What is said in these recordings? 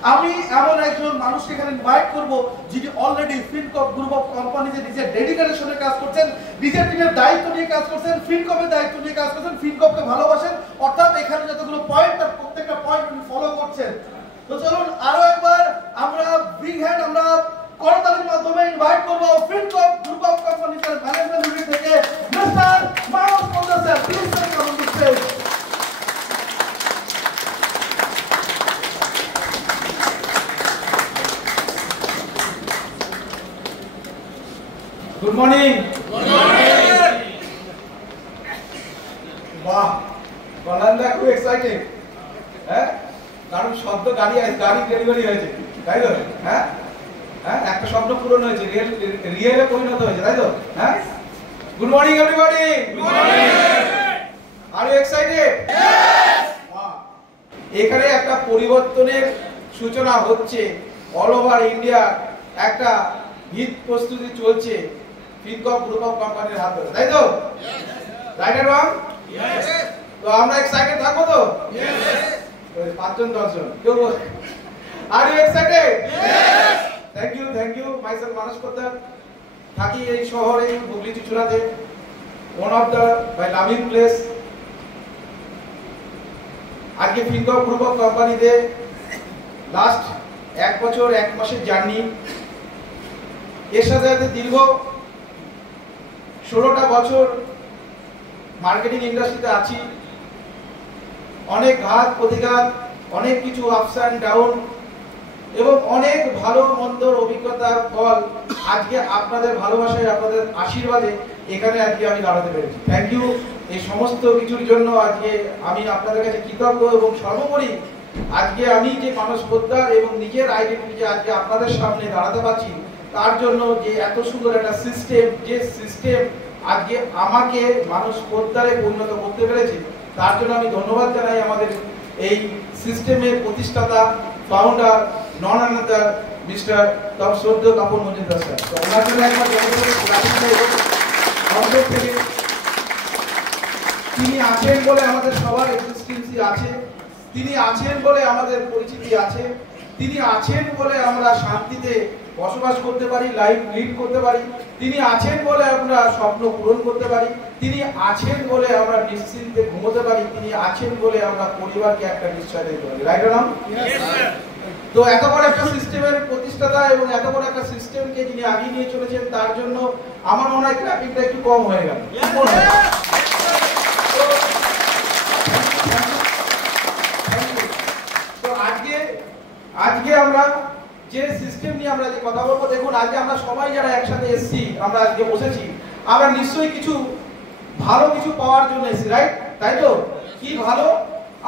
আমি এমন একজন মানুষকে এখানে ইনভাইট করব যিনি অলরেডি ফিনকপ গ্রুপ অফ কোম্পানিতে নিজের ডেডিকেশনে কাজ করছেন, নিজের টিমের দায়িত্ব নিয়ে কাজ করছেন, ফিনকপের দায়িত্ব নিয়ে কাজ করছেন, ফিনকপকে ভালোবাসেন, অর্থাৎ এখানে যতগুলো পয়েন্ট তার প্রত্যেকটা পয়েন্ট উনি ফলো করছেন। তো চলুন আরো একবার আমরা বিগ হ্যান্ড আমরা করতালির মাধ্যমে ইনভাইট করব ফিনকপ গ্রুপ অফ কোম্পানিজের ম্যানেজমেন্ট ইউনিট থেকে mister Manas Panda sir. Please sir come on the stage. Good morning. Good morning. वाह, বলান্দা খুব এক্সাইটেড। হ্যাঁ, কারণ শব্দ গাড়ি ডেলিভারি হয়েছে, তাই তো? হ্যাঁ হ্যাঁ, একটা স্বপ্ন পূরণ হয়েছে, রিয়েলে পরিণত হয়েছে, তাই তো? হ্যাঁ, good morning everybody. Good morning. Are you excited? Yes. বাহ, এখানে একটা পরিবর্তনের সূচনা হচ্ছে, অল ওভার ইন্ডিয়া একটা হিট প্রস্তুতি চলছে ফিনকপ গ্রুপ অফ কোম্পানির হাত ধরে, তাই তো? Right and wrong? ইয়েস। তো আমরা এক্সাইটেড থাকবো তো? ইয়েস। তো 5 জন 10 জন কেউ are you excited? Yes. Thank you myself Manas Poddar, থাকি এই শহরে হুগলি চুঁচুড়াতে, one of the my loving place. আজকে ফিনকপ গ্রুপ অফ কোম্পানিতে লাস্ট 1 বছর 1 মাসের জার্নি, এর সাথে দীর্ঘ 16টা বছর মার্কেটিং ইন্ডাস্ট্রিতে আছি। অনেক ঘাত প্রতিঘাত, অনেক কিছু আপস অ্যান্ড ডাউন এবং অনেক ভালো মন্দর অভিজ্ঞতার ফল আজকে আপনাদের ভালোবাসায়, আপনাদের আশীর্বাদে এখানে আজকে আমি দাঁড়াতে পেরেছি। থ্যাংক ইউ এই সমস্ত কিছুর জন্য। আজকে আমি আপনাদের কাছে কৃতজ্ঞ এবং সর্বোপরি আজকে আমি যে মানস পোদ্দার এবং নিজের আইডেন্টিটি যে আজকে আপনাদের সামনে দাঁড়াতে পারছি, তার জন্য যে এত সুন্দর একটা সিস্টেম, যে সিস্টেম আজকে আমাকে মানস পোদ্দারে পরিণত করতে পেরেছে, তার জন্য আমি ধন্যবাদ জানাই আমাদের এই সিস্টেমের প্রতিষ্ঠাতা, ফাউন্ডার, নন আনাদার মিস্টার শ্রদ্ধ কাপুর মজুমদার স্যার। তো ওনার জন্য একবার থেকে তিনি আছেন বলে আমাদের সবার এক্সিস্টেন্সি আছে, তিনি আছেন বলে আমাদের পরিচিতি আছে, তিনি আছেন বলে আমরা শান্তিতে বসবাস করতে পারি, লাইফ লিড করতে পারি, তিনি আছেন বলে আমরা স্বপ্ন পূরণ করতে পারি, তিনি আছেন বলে আমরা নিশ্চিন্তে ঘুমোতে পারি, তিনি আছেন বলে আমরা পরিবারকে একটা নিশ্চয় দিতে পারি। রাইট না? তো এত বড় একটা সিস্টেমের প্রতিষ্ঠাতা এবং এত বড় একটা সিস্টেমকে যিনি আগিয়ে নিয়ে চলেছেন, তার জন্য আমার মনে হয় ক্ল্যাপিংটা একটু কম হয়ে গেল। তো আজকে আমরা যে সিস্টেম নিয়ে আমরা যে কথা বলবো, দেখুন আজকে আমরা সবাই যারা একসাথে এসেছি, আমরা আজকে বসেছি, আমরা নিশ্চয়ই কিছু ভালো কিছু পাওয়ার জন্য এসেছি, রাইট? তাই তো? কি ভালো?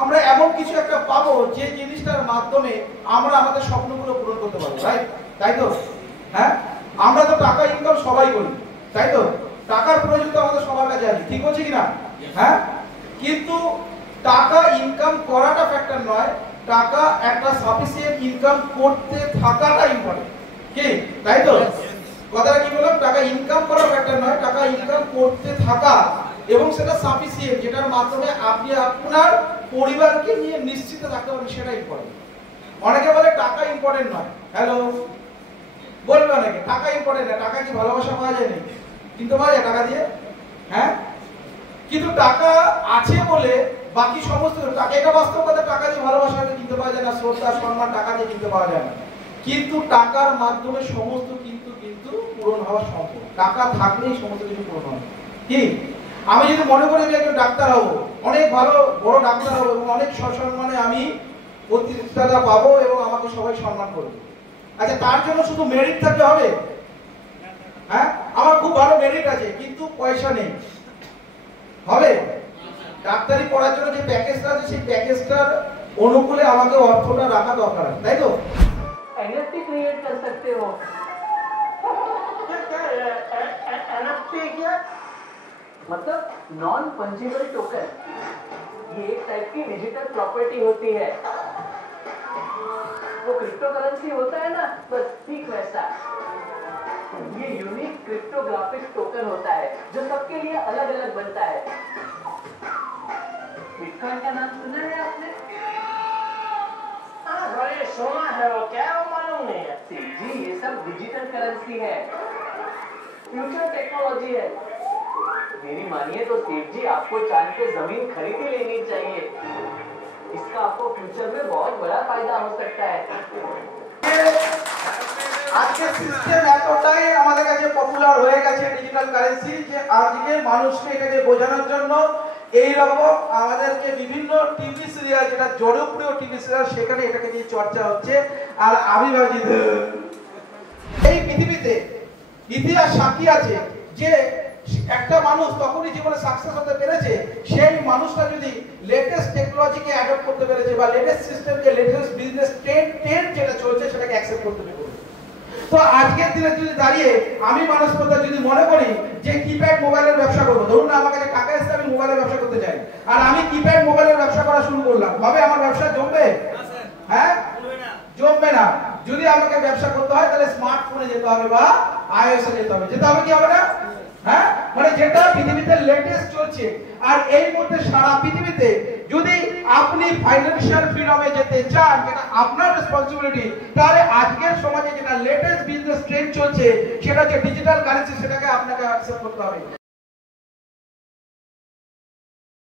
আমরা এমন কিছু একটা পাবো যে জিনিসটার মাধ্যমে আমরা আমাদের স্বপ্নগুলো পূরণ করতে পারবো, রাইট? তাই তো? হ্যাঁ, আমরা তো টাকা ইনকাম সবাই করি, তাই তো? টাকার প্রয়োজন তো আমাদের সবার কাছে আছে, ঠিক বলছি কিনা? হ্যাঁ, কিন্তু টাকা ইনকাম করাটা ফ্যাক্টর নয়, টাকা একটা সাফিসিয়েন্ট ইনকাম করতে থাকাটা ইম্পর্টেন্ট, কি? তাই তো? কথাটা কি বললাম? টাকা ইনকাম করা ফ্যাক্টর নয়, টাকা ইনকাম করতে থাকা এবং সেটা সাফিসিয়েন্ট, যেটার মাধ্যমে আপনি আপনার পরিবারকে নিয়ে নিশ্চিত থাকতে পারেন, সেটা ইম্পর্টেন্ট। অনেকে বলে টাকা ইম্পর্টেন্ট নয়, হ্যালো বলবে অনেকে টাকা ইম্পর্টেন্ট না। টাকা কি ভালোবাসা পাওয়া যায় নাকি? কিনতে পাওয়া যায় টাকা দিয়ে? হ্যাঁ, কিন্তু টাকা আছে বলে বাকি সমস্ত টাকা, এটা বাস্তব কথা, টাকা দিয়ে ভালোবাসাকে কিনতে পাওয়া যায় না, শ্রদ্ধা সম্মান টাকা দিয়ে কিনতে পাওয়া যায় না। কিন্তু টাকার মাধ্যমে সমস্ত কিন্তু পূরণ হওয়া সম্ভব। টাকা থাকলেই সমস্ত কিছু পূরণ হবে। কি? আমি যদি মনে করি আমি একজন ডাক্তার হব, অনেক ভালো বড় ডাক্তার হব এবং অনেক সম্মানে আমি প্রতিষ্ঠাতা পাবো এবং আমাকে সবাই সম্মান করবে, আচ্ছা তার জন্য শুধু মেরিট থাকলে হবে? হ্যাঁ, আমার খুব ভালো মেরিট আছে কিন্তু পয়সা নেই, হবে? ডাক্তারি পড়ার জন্য যে প্যাকেজটা আছে, সেই প্যাকেজটার অনুকূলে আমাকে অর্থটা রাখা দরকার আছে, তাই তো? एनएफटी क्रिएट कर सकते हो। एनएफटी क्या मतलब नॉन फंजिबल टोकन, ये एक टाइप की डिजिटल प्रॉपर्टी होती है। वो क्रिप्टो करेंसी होता है ना, बस ठीक वैसा। ये यूनिक क्रिप्टोग्राफिक टोकन होता है जो सबके लिए अलग अलग बनता है। बिटकॉइन का नाम सुना है आपने? हाँ, ये सोना है सेठ जी ये सब डिजिटल करेंसी है, फ्यूचर टेक्नोलॉजी है। मेरी मानिए तो सेठ जी आपको चांद पे जमीन खरीद ही लेनी चाहिए, इसका आपको फ्यूचर में बहुत बड़ा फायदा हो सकता है। আজকে সিস্টেম এতটাই আমাদের কাছে পপুলার হয়ে গেছে ডিজিটাল কারেন্সি যে আজকে মানুষকে এটাকে বোঝানোর জন্য এই রকম আমাদেরকে বিভিন্ন টিভি সিরিয়াল, যেটা জনপ্রিয় টিভি সিরিয়াল, সেখানে এটাকে নিয়ে চর্চা হচ্ছে। আর আমি ভাবছি এই পৃথিবীতে ইতিহাস সাক্ষী আছে যে একটা মানুষ তখনই জীবনে সাকসেস হতে পেরেছে সেই মানুষটা যদি লেটেস্ট টেকনোলজিকে অ্যাডপ্ট করতে পেরেছে বা লেটেস্ট সিস্টেমকে, লেটেস্ট বিজনেস ট্রেন্ড যেটা চলছে সেটাকে অ্যাকসেপ্ট করতে পেরেছে। তো আজকের দিনে যদি দাঁড়িয়ে আমি মানসপতা যদি মনে করি যে কিপ্যাড মোবাইলের ব্যবসা করবো, ধরুন না আমার কাছে টাকা এসে আমি মোবাইলের ব্যবসা করতে চাই, আর আমি কিপ্যাড মোবাইলের ব্যবসা করা শুরু করলাম, ভাবে আমার ব্যবসা জমবে? হ্যাঁ, জমবে না। যদি আমাকে ব্যবসা করতে হয় তাহলে স্মার্টফোনে যেতে হবে বা iOS এ যেতে হবে, যেতে হবে কি হবে না? হ্যাঁ, মানে যেটা পৃথিবীতে লেটেস্ট চলছে। আর এই মুহূর্তে সারা পৃথিবীতে যদি আপনি ফাইন্যান্সিয়াল ফ্রিডমে যেতে চান, যেটা আপনার রেসপন্সিবিলিটি, তাহলে আজকের সমাজে যেটা লেটেস্ট বিজনেস ট্রেন্ড চলছে সেটা হচ্ছে ডিজিটাল কারেন্সি, সেটাকে আপনাকে অ্যাকসেপ্ট করতে হবে।